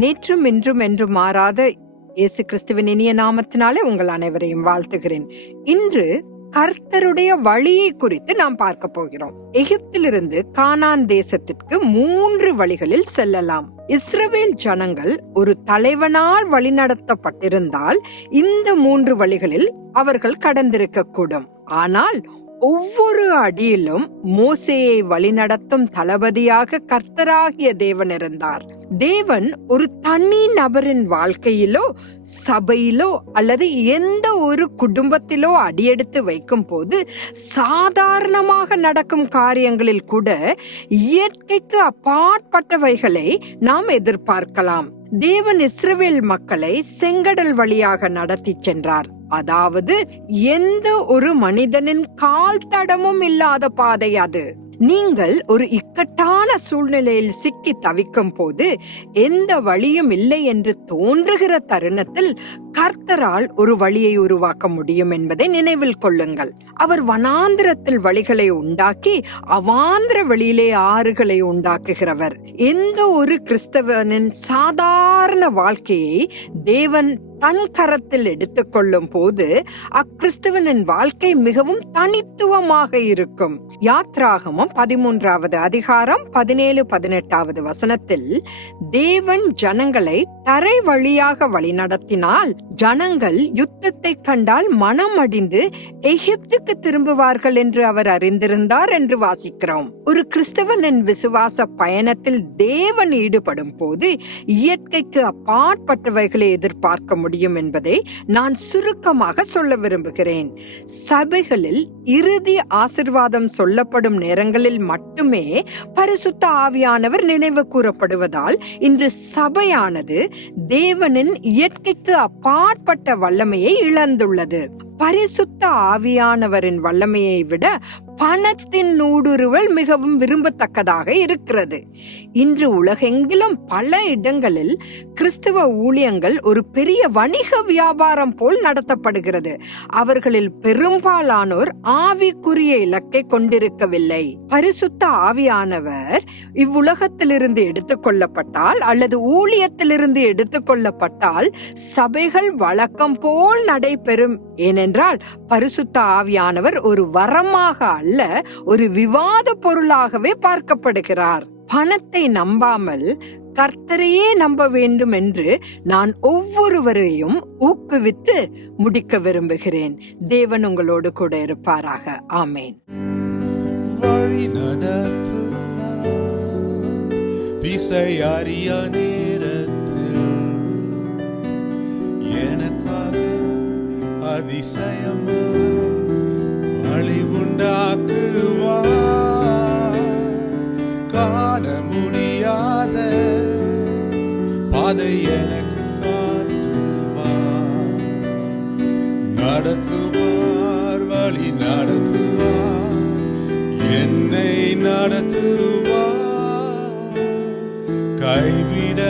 நேற்றும் இன்றும் என்றும் மாறாத இயேசு கிறிஸ்துவின் இனிய நாமத்தினாலே உங்கள் அனைவரையும் வாழ்த்துகிறேன். இன்று கர்த்தருடைய வழியை குறித்து நாம் பார்க்க போகிறோம். எகிப்திலிருந்து கானான் தேசத்திற்கு 3 வழிகளில் செல்லலாம். இஸ்ரவேல் ஜனங்கள் ஒரு தலைவனால் வழிநடத்தப்பட்டிருந்தால் இந்த 3 வழிகளில் அவர்கள் கடந்திருக்க கூடும். ஆனால் ஒவ்வொரு அடியிலும் மோசேயை வழிநடத்தும் தளபதியாக கர்த்தராகிய தேவன் இருந்தார். தேவன் ஒரு தனி நபரின் வாழ்க்கையிலோ சபையிலோ அல்லது எந்த ஒரு குடும்பத்திலோ அடியெடுத்து வைக்கும் போது சாதாரணமாக நடக்கும் காரியங்களில் கூட இயற்கைக்கு அப்பாற்பட்டவைகளை நாம் எதிர்பார்க்கலாம். தேவன் இஸ்ரவேல் மக்களை செங்கடல் வழியாக நடத்தி சென்றார். அதாவது எந்த ஒரு மனிதனின் கால் தடமும் இல்லாத பாதை அது. நீங்கள் ஒரு இக்கட்டான சூழ்நிலையில் சிக்கி தவிக்கும் போது எந்த வழியும் இல்லை என்று தோன்றுகிற தருணத்தில் கர்த்தரால் ஒரு வழியை உருவாக்க முடியும் என்பதை நினைவில் கொள்ளுங்கள். அவர் வனாந்திரத்தில் வழிகளை உண்டாக்கி அவாந்திர வழியிலே ஆறுகளை உண்டாக்குகிறவர். எந்த ஒரு கிறிஸ்தவனின் சாதாரண வாழ்க்கையை தேவன் தன் கரத்தில் எடுத்துக்கொள்ளும் போது அக்கிறிஸ்துவனின் வாழ்க்கை மிகவும் தனித்துவமாக இருக்கும். யாத்ராகமம் 13வது அதிகாரம் 17-18 வசனத்தில் தேவன் ஜனங்களை தரை வழியாக வழிநடத்தினால் ஜனங்கள் யுத்தத்தை கண்டால் மனமடிந்து எகிப்துக்கு திரும்புவார்கள் என்று அவர் அறிந்திருந்தார் என்று வாசிக்கிறோம். ஒரு கிறிஸ்தவனின் விசுவாச பயணத்தில் தேவன் ஈடுபடும் போது இயற்கைக்கு அப்பாற்பட்டவைகளை எதிர்பார்க்க முடியும் என்பதை நான் சுருக்கமாக சொல்ல விரும்புகிறேன். சபைகளில் இறுதி ஆசீர்வாதம் சொல்லப்படும் நேரங்களில் மட்டுமே பரிசுத்த ஆவியானவர் நினைவு கூறப்படுவதால் இன்று சபையானது தேவனின் இயற்கைக்கு அப்பாற்பட்ட வல்லமையை இழந்துள்ளது. பரிசுத்த ஆவியானவரின் வல்லமையை விட பணத்தின் ஊடுருவல் மிகவும் விரும்பத்தக்கதாக இருக்கிறது. இன்று உலகெங்கிலும் பல இடங்களில் கிறிஸ்தவ ஊழியங்கள் ஒரு பெரிய வணிக வியாபாரம் போல் நடத்தப்படுகிறது. அவர்களில் பெரும்பாலானோர் ஆவிக்குரிய இலக்கை கொண்டிருக்கவில்லை. பரிசுத்த ஆவியானவர் இவ்வுலகத்திலிருந்து எடுத்துக்கொள்ளப்பட்டால் அல்லது ஊழியத்திலிருந்து எடுத்துக்கொள்ளப்பட்டால் சபைகள் வழக்கம் போல் நடைபெறும். ஏனென்றால் பரிசுத்த ஆவியானவர் ஒரு வரமாக அல்ல, ஒரு விவாத பொருளாகவே பார்க்கப்படுகிறார். பணத்தை நம்பாமல் கர்த்தரையே நம்ப வேண்டும் என்று நான் ஒவ்வொருவரையும் ஊக்குவித்து முடிக்க விரும்புகிறேன். தேவன் உங்களோடு கூட இருப்பாராக. ஆமேன். வழி நடத்துவார் திசை அறிய நேரத்தில் எனக்காக அதிசயமா வழி உண்டாக்குவார். காண முடியாத பாதை எனக்கு காட்டுவார். நடத்துவார், வழி நடத்துவார், என்னை நடத்துவார். கைவிட